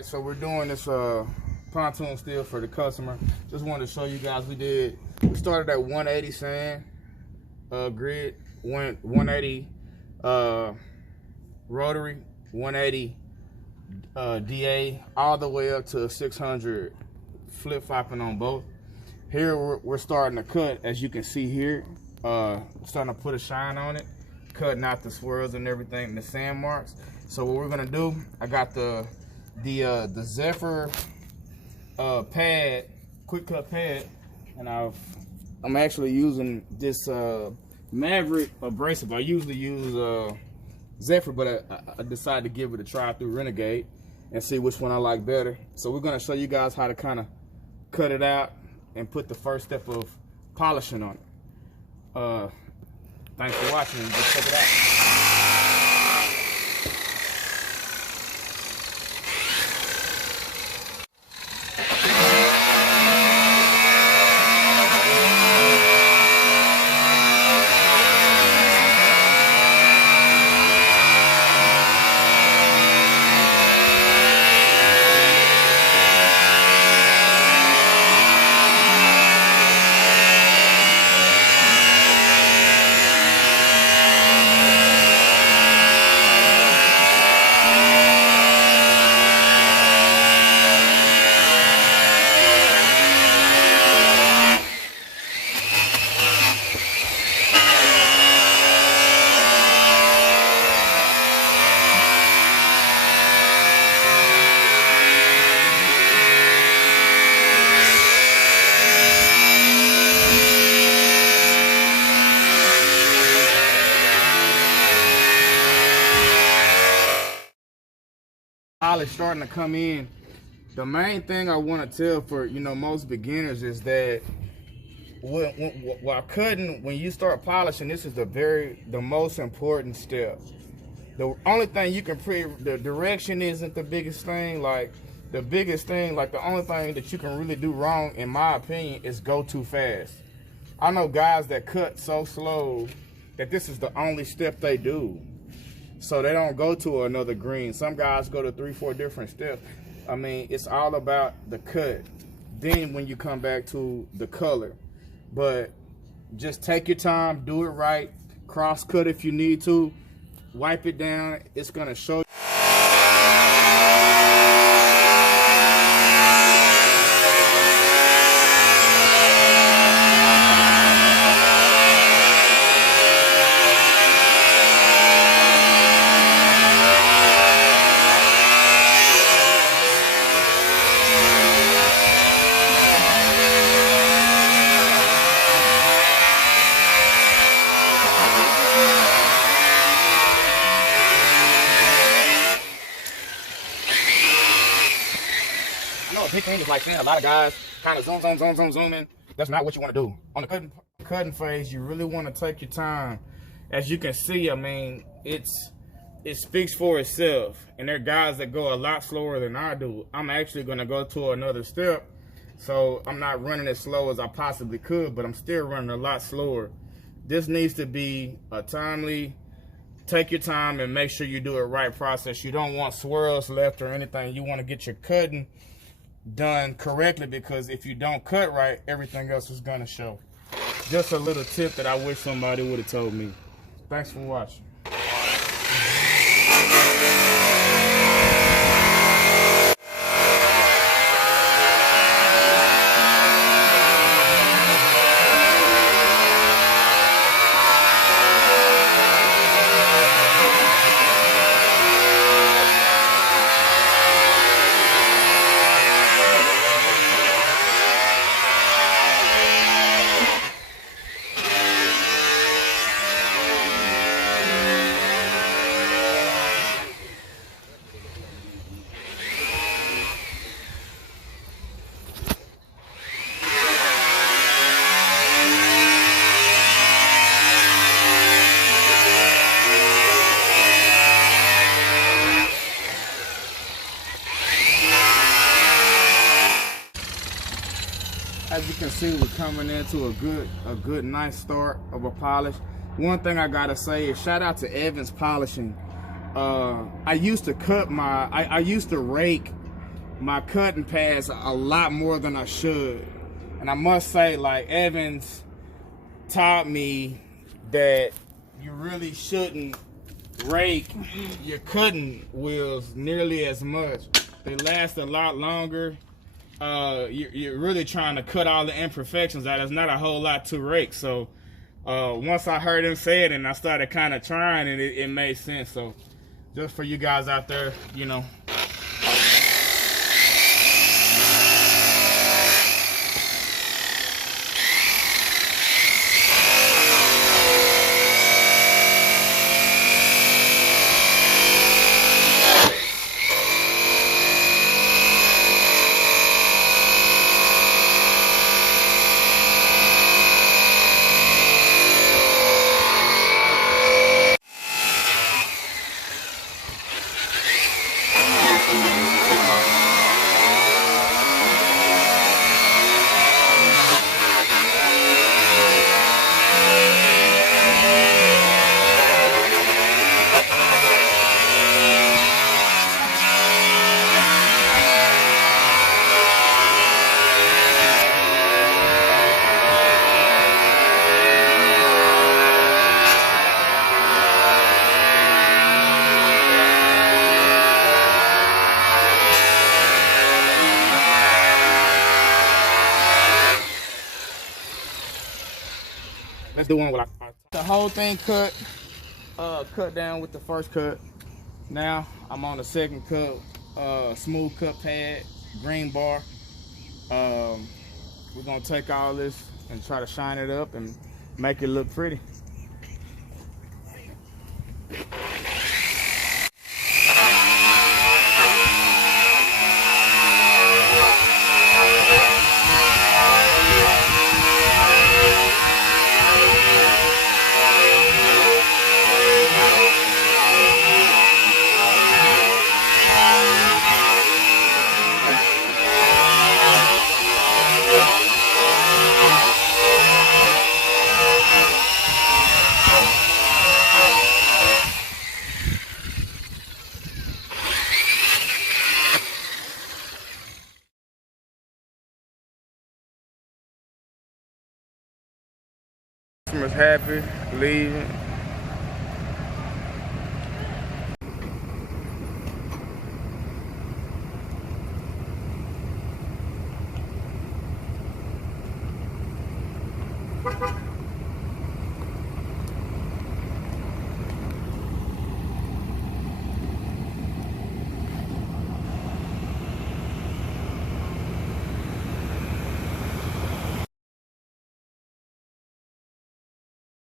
Alright, so we're doing this pontoon steel for the customer. Just wanted to show you guys we started at 180 sand grid, 180 rotary, 180 DA, all the way up to 600 flip-flopping on both. Here we're starting to cut, as you can see here, starting to put a shine on it, cutting out the swirls and everything and the sand marks. So what we're gonna do, I got the Zephyr pad, quick cut pad, and I'm actually using this Maverick abrasive. I usually use Zephyr, but I decided to give it a try through Renegade and see which one I like better. So we're gonna show you guys how to kind of cut it out and put the first step of polishing on it. Thanks for watching, and just check it out. Polish starting to come in. The main thing I want to tell for most beginners is that while cutting, when you start polishing, this is the most important step. The only thing you can the direction isn't the biggest thing. Like the only thing that you can really do wrong, in my opinion, is go too fast. I know guys that cut so slow that this is the only step they do. So they don't go to another green. Some guys go to 3-4 different steps. I mean, it's all about the cut. Then when you come back to the color. But just take your time, do it right, cross cut if you need to, wipe it down. It's gonna show you. Big thing is like saying a lot of guys kind of zoom in. That's not what you want to do. On the cutting phase, you really want to take your time. As you can see, I mean, it speaks for itself. And there are guys that go a lot slower than I do. I'm actually going to go to another step. So I'm not running as slow as I possibly could, but I'm still running a lot slower. This needs to be a timely, take your time and make sure you do it right process. You don't want swirls left or anything. You want to get your cutting done correctly, because if you don't cut right, everything else is gonna show. Just a little tip that I wish somebody would have told me. Thanks for watching. As you can see, we're coming into a good nice start of a polish. One thing I gotta say is shout out to Evans Polishing. I used to cut I used to rake my cutting pads a lot more than I should. And I must say, like, Evans taught me that you really shouldn't rake your cutting wheels nearly as much. They last a lot longer. You're really trying to cut all the imperfections out. There's not a whole lot to rake. So once I heard him say it and I started kind of trying it, it made sense. So just for you guys out there, you know. Let's do one with the whole thing cut down with the first cut. Now I'm on the second cut, smooth cut pad, green bar. We're gonna take all this and try to shine it up and make it look pretty. Customers happy, leaving.